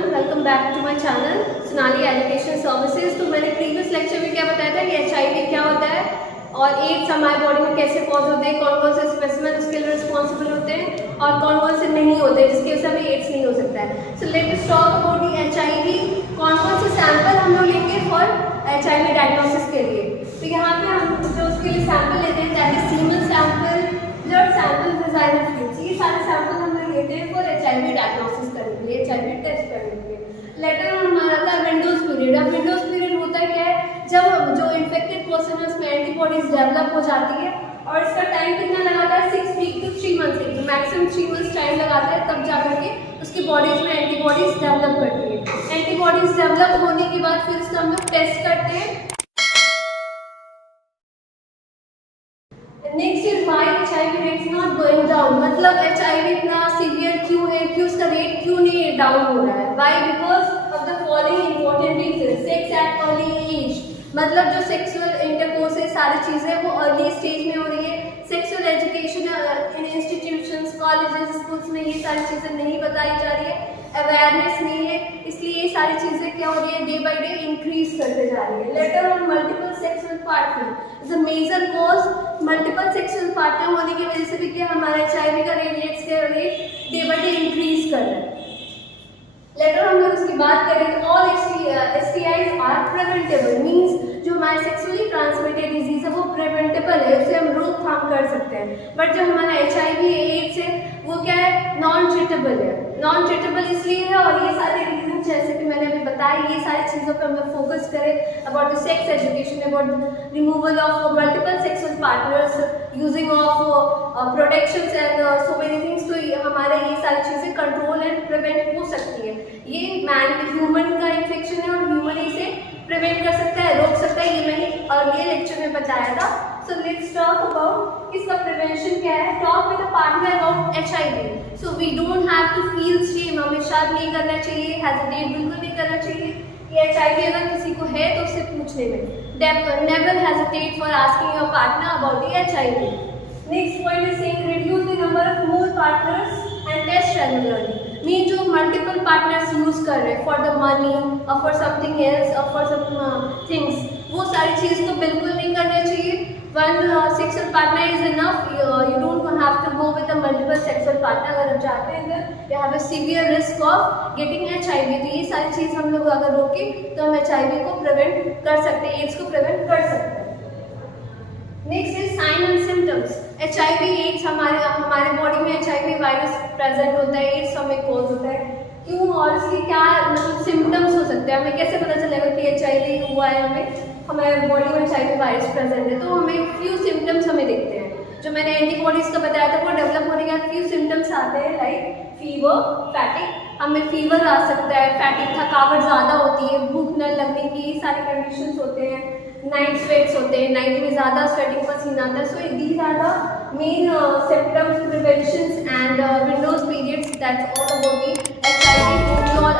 Everyone, welcome back to my channel Sonali education services. तो मैंने previous lecture में क्या बताया था कि एचआईवी क्या होता है और एड्स हमारे बॉडी में कैसे कॉज होते हैं, कौन कौन से स्पेसिमेन उसके लिए रिस्पॉन्सिबल होते हैं और कौन कौन से नहीं होते जिसकी वजह से हमें एड्स नहीं हो सकता है। So let us talk about the HIV. कौन कौन से सैंपल हम लोग लेंगे फॉर एचआईवी डायग्नोसिस के लिए। तो यहाँ पे हम जो उसके लिए सैंपल लेते हैं that is semen sample, blood sample, vaginal fluids. ये सारे सैंपल हम लोग लेते हैं फॉर एचआईवी डायग्नोसिस करने के लिए, एचआईवी टेस्ट करने के लिए। लेटर ऑन हमारा था विंडोज पीरियड। अब विंडोज पीरियड होता क्या है, जब जो इन्फेक्टेड पर्सन है उसमें एंटीबॉडीज डेवलप हो जाती है और इसका टाइम कितना लगाता है 6 week to 3 months, maximum 3 months time लगाता है, तब जाकर के उसकी बॉडीज में एंटीबॉडीज डेवलप करती है। एंटीबॉडीज डेवलप होने के बाद फिर इसका हम लोग टेस्ट करते हैं। Next is why HIV rate is not going down. मतलब एचआईवी इतना सीवियर क्यों है, क्यों उसका रेट क्यों नहीं डाउन हो रहा है। Why? Because of the following important reason. Sex at early age, मतलब जो सेक्सुअल इंटरकोर्स है, सारी चीज़ें वो अर्ली स्टेज में हो रही है। Sexual education in institutions, colleges, schools में ये सारी चीज़ें नहीं बताई जा रही है, अवेयरनेस नहीं है, इसलिए ये सारी चीज़ें क्या हो रही है, डे बाय डे इंक्रीज करते जा रही है। Later on multiple sexual partner is a major cause. Multiple sexual partner होने की वजह से भी क्या हमारा एचआईवी का rate day by day increase कर रहा है। लेटर हम लोग उसकी बात करें तो all STIs are preventable, means जो हमारे सेक्सुअली ट्रांसमिटेड डिजीज है वो प्रिवेंटेबल है, उससे हम रोकथाम कर सकते हैं। बट जो हमारा HIV एड्स है वो क्या है, नॉन ट्रीटेबल है। नॉन ट्रीटेबल इसलिए है और ये सारे रीजन जैसे कि मैंने अभी बताया, ये सारी चीज़ों पर हम लोग फोकस करें about the sex education, about removal of multiple sexual partners, using of protections and so many things. तो हमारे ये सारी चीज़ें कंट्रोल एंड प्रिवेंट हो सकती है। ये ह्यूमन का इन्फेक्शन है और ह्यूमन इसे प्रिवेंट कर सकता है, रोक सकता है, ये मैंने अर्लियर लेक्चर में बताया था। सो लेट्स टॉक अबाउट इसका प्रिवेंशन क्या है। Talk with a partner about HIV. So we don't have to feel shame, हमें शर्म नहीं करना चाहिए, हेजिटेट बिल्कुल नहीं करना चाहिए कि एचआईवी अगर किसी को है तो उससे पूछने में। Never hesitate for asking your partner about the HIV. Next point is saying reduce the number of more partners and test regularly. Mean जो मल्टीपल पार्टनर्स यूज कर रहे हैं फॉर द मनी और फॉर समथिंग एल्स और for some things, वो सारी चीज़ तो बिल्कुल नहीं करना चाहिए। One sexual partner is enough, you don't have to go with a multiple sexual partner. अगर आप चाहते हैं तो you have a severe risk of getting HIV. तो ये सारी चीज़ हम लोग अगर रोकें तो हम एचआईवी को प्रिवेंट कर सकते हैं, एड्स को प्रिवेंट कर सकते हैं। Next is sine and symptoms. HIV AIDS हमारे बॉडी में एचआईवी वायरस प्रेजेंट होता है, एड्स हमें कॉज होता है क्यों और इसके क्या मतलब सिम्टम्स हो सकते हैं। हमें कैसे पता चलेगा कि एचआईवी हुआ है, हमारे बॉडी में एचआईवी वायरस प्रेजेंट है। तो हमें फ्यू सिम्टम्स हमें दिखते हैं। जो मैंने एंटीबॉडीज का बताया था वो डेवलप होने के बाद फ्यू सिम्टम्स आते हैं, लाइक फीवर, फैटिक। हमें फीवर आ सकता है, फैटिक, थकावट ज़्यादा होती है, भूख न लगने की सारे कंडीशंस होते हैं, नाइट स्वेट्स होते हैं, नाइट में ज़्यादा स्वेटिंग पसीना आता है। So these are the main symptoms, preventions and windows periods. That's all about the HIV.